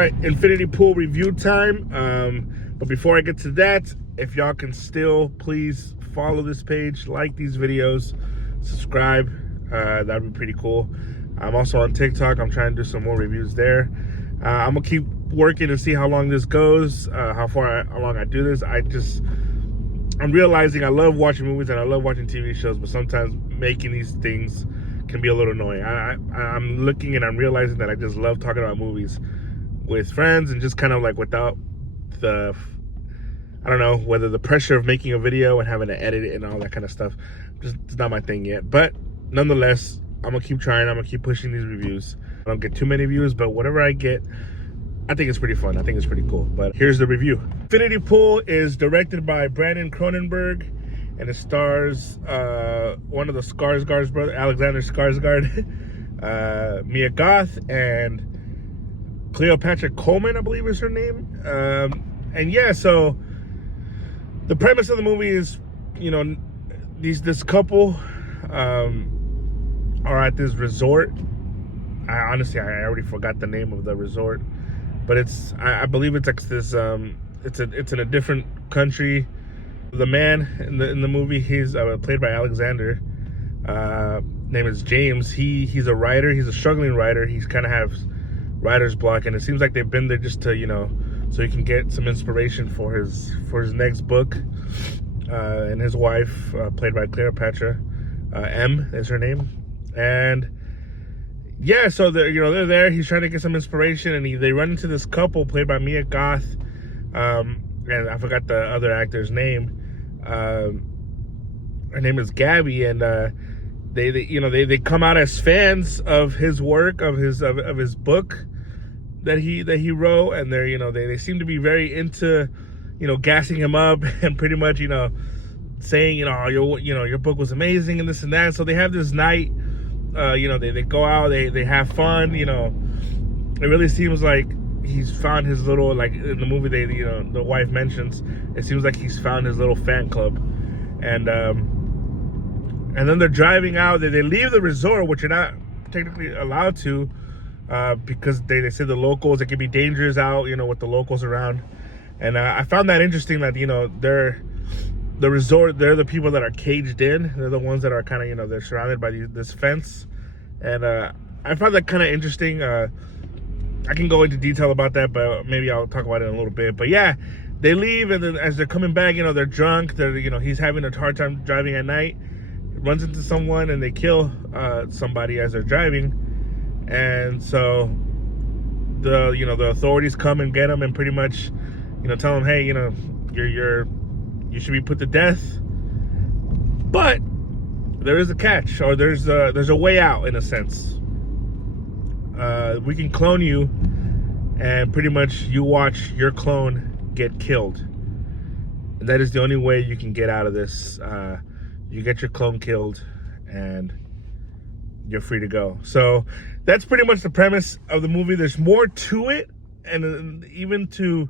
right, Infinity Pool review time. But before I get to that, if y'all can still please follow this page, like these videos, subscribe. That'd be pretty cool. I'm also on TikTok. I'm trying to do some more reviews there. I'm gonna keep working to see how long this goes, how long I do this. I'm realizing I love watching movies and I love watching TV shows, but sometimes making these things can be a little annoying. I'm looking and I'm realizing that I just love talking about movies with friends and just kind of like without the, I don't know, whether the pressure of making a video and having to edit it and all that kind of stuff. Just, it's not my thing yet. But nonetheless, I'm gonna keep trying. I'm gonna keep pushing these reviews. I don't get too many views, but whatever I get, I think it's pretty fun. I think it's pretty cool. But here's the review. Infinity Pool is directed by Brandon Cronenberg, and it stars one of the Skarsgård's brothers, Alexander Skarsgård, Mia Goth, and Cleopatra Coleman, I believe is her name. And yeah, so the premise of the movie is, you know, this couple are at this resort. I already forgot the name of the resort, but I believe it's like this. It's in a different country. The man in the movie, he's played by Alexander. Name is James. He's a writer. He's a struggling writer. He's kind of has writer's block, and it seems like they've been there just to, you know, so he can get some inspiration for his next book. And his wife, played by Cleopatra, M is her name, and yeah, so they're there. He's trying to get some inspiration, and they run into this couple played by Mia Goth, and I forgot the other actor's name. Her name is Gabby, and they come out as fans of his work, of his book that he wrote, and they seem to be very into, you know, gassing him up and pretty much, you know, saying, your book was amazing and this and that. So they have this night, they go out, they have fun, you know. It really seems like he's found his little, like in the movie, the wife mentions, it seems like he's found his little fan club. And then they're driving out, they leave the resort, which you're not technically allowed to, because they say the locals, it can be dangerous out, you know, with the locals around. And I found that interesting that, you know, the resort, they're the people that are caged in. They're the ones that are kind of, you know, they're surrounded by this fence. And I found that kind of interesting. I can go into detail about that, but maybe I'll talk about it in a little bit. But yeah, they leave, and then as they're coming back, you know, they're drunk. He's having a hard time driving at night. He runs into someone, and they kill somebody as they're driving. And so the authorities come and get him and pretty much, you know, tell him, hey, you know, you should be put to death. But there is a catch, or there's a way out in a sense. We can clone you, and pretty much you watch your clone get killed. And that is the only way you can get out of this. You get your clone killed, and you're free to go. So that's pretty much the premise of the movie. There's more to it, and even to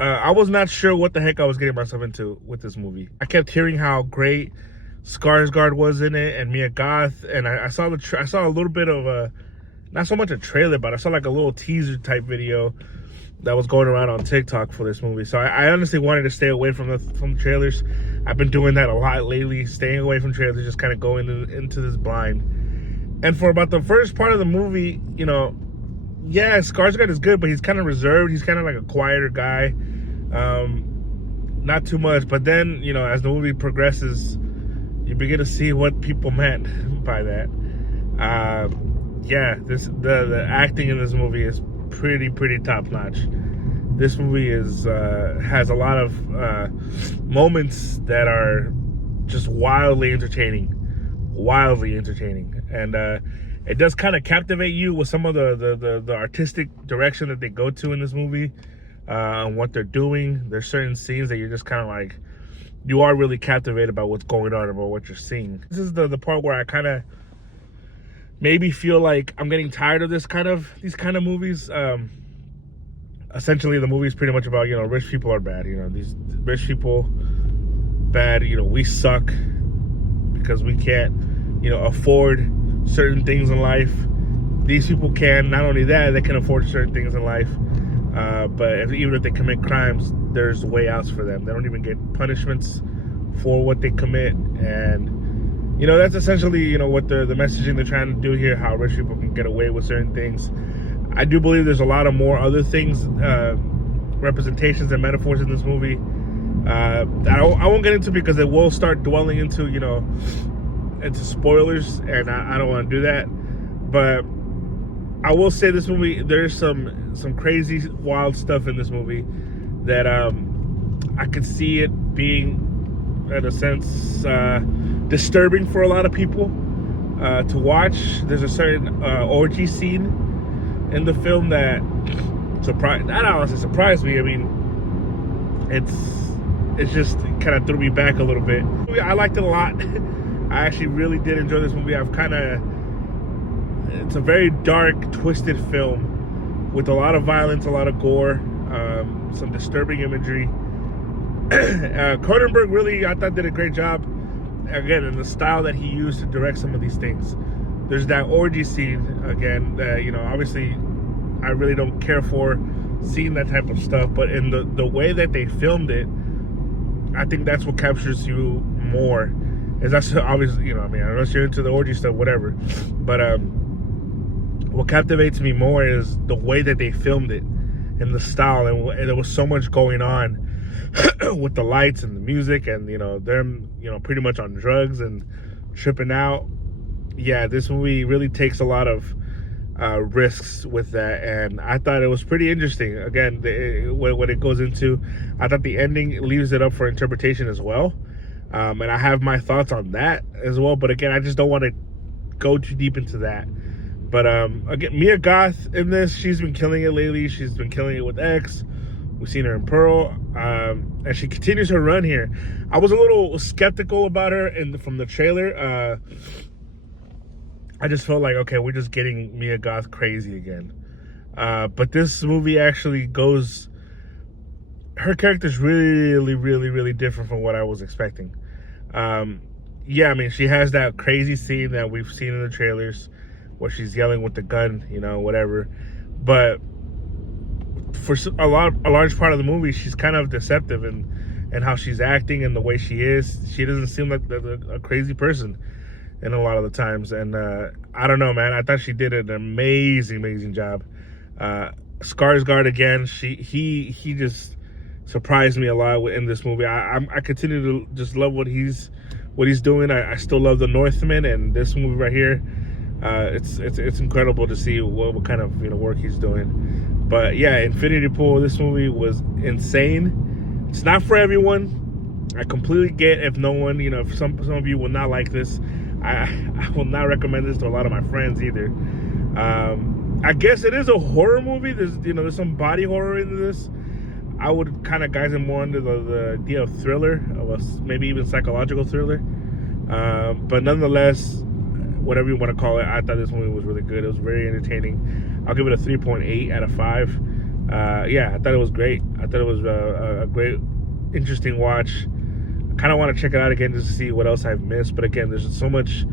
I was not sure what the heck I was getting myself into with this movie. I kept hearing how great Skarsgård was in it, and Mia Goth, and I saw a little bit of not so much a trailer, but I saw like a little teaser type video that was going around on TikTok for this movie. So I honestly wanted to stay away from the trailers. I've been doing that a lot lately, staying away from trailers, just kind of going into this blind. And for about the first part of the movie, you know, yeah, Skarsgård is good, but he's kind of reserved. He's kind of like a quieter guy. Not too much. But then, you know, as the movie progresses, you begin to see what people meant by that. Yeah, the acting in this movie is pretty top notch. This movie has a lot of moments that are just wildly entertaining, and it does kind of captivate you with some of the artistic direction that they go to in this movie, and what they're doing. There's certain scenes that you're just kind of like, you are really captivated by what's going on, about what you're seeing. This is the part where I kind of maybe feel like I'm getting tired of these kind of movies. Essentially, the movie is pretty much about, you know, rich people are bad. You know, these rich people bad. You know, we suck because we can't, you know, afford certain things in life. these people can, not only that, they can afford certain things in life, but even if they commit crimes, there's way outs for them. They don't even get punishments for what they commit. And that's essentially what the messaging they're trying to do here, how rich people can get away with certain things. I do believe there's a lot of more other things, representations and metaphors in this movie. I won't get into, because it will start dwelling into into spoilers, and I don't want to do that. But I will say this movie, there's some crazy, wild stuff in this movie that I could see it being, in a sense, disturbing for a lot of people to watch. There's a certain orgy scene in the film that I don't want to say surprised me. I mean, it's just kind of threw me back a little bit. I liked it a lot. I actually really did enjoy this movie. It's a very dark, twisted film with a lot of violence, a lot of gore, some disturbing imagery. Cronenberg really, I thought, did a great job, again, in the style that he used to direct some of these things. There's that orgy scene, again, that, obviously I really don't care for seeing that type of stuff, but in the way that they filmed it, I think that's what captures you more. Is that's obviously, unless you're into the orgy stuff, whatever. But what captivates me more is the way that they filmed it and the style, and there was so much going on with the lights and the music, and them pretty much on drugs and tripping out. Yeah, this movie really takes a lot of risks with that, and I thought it was pretty interesting. Again, what it goes into, I thought the ending leaves it up for interpretation as well, and I have my thoughts on that as well. But again, I just don't want to go too deep into that. But again, Mia Goth in this, she's been killing it lately. She's been killing it with X. We've seen her in Pearl, and she continues her run here. I was a little skeptical about her from the trailer. I just felt like, okay, we're just getting Mia Goth crazy again. But this movie actually goes... Her character's really, really, really different from what I was expecting. Yeah, I mean, she has that crazy scene that we've seen in the trailers where she's yelling with the gun, whatever. But for a large part of the movie, she's kind of deceptive in how she's acting and the way she is. She doesn't seem like a crazy person in a lot of the times. And I don't know, man. I thought she did an amazing job. Skarsgård, again, he just surprised me a lot in this movie. I continue to just love what he's doing. I still love The Northman, and this movie right here, it's incredible to see what kind of work he's doing. But yeah, Infinity Pool, this movie was insane. It's not for everyone. I completely get if no one, if some of you will not like this. I will not recommend this to a lot of my friends either. I guess it is a horror movie. There's some body horror into this. I would kind of guys it more under the idea of thriller, maybe even psychological thriller. But nonetheless, whatever you want to call it, I thought this movie was really good. It was very entertaining. I'll give it a 3.8 out of 5. Yeah, I thought it was great. I thought it was a great, interesting watch. I kind of want to check it out again just to see what else I've missed. But again, there's so much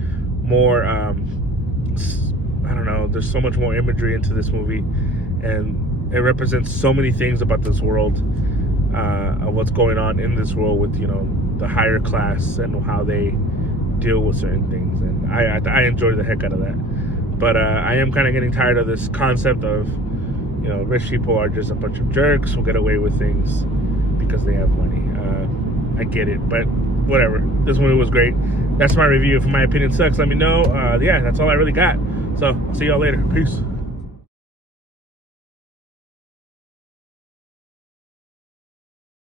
more, I don't know, there's so much more imagery into this movie. And it represents so many things about this world, of what's going on in this world with, the higher class and how they deal with certain things. And I enjoyed the heck out of that. But I am kind of getting tired of this concept of, rich people are just a bunch of jerks who get away with things because they have money. I get it, but whatever. This movie was great. That's my review. If my opinion sucks, let me know. Yeah, that's all I really got. So I'll see y'all later. Peace.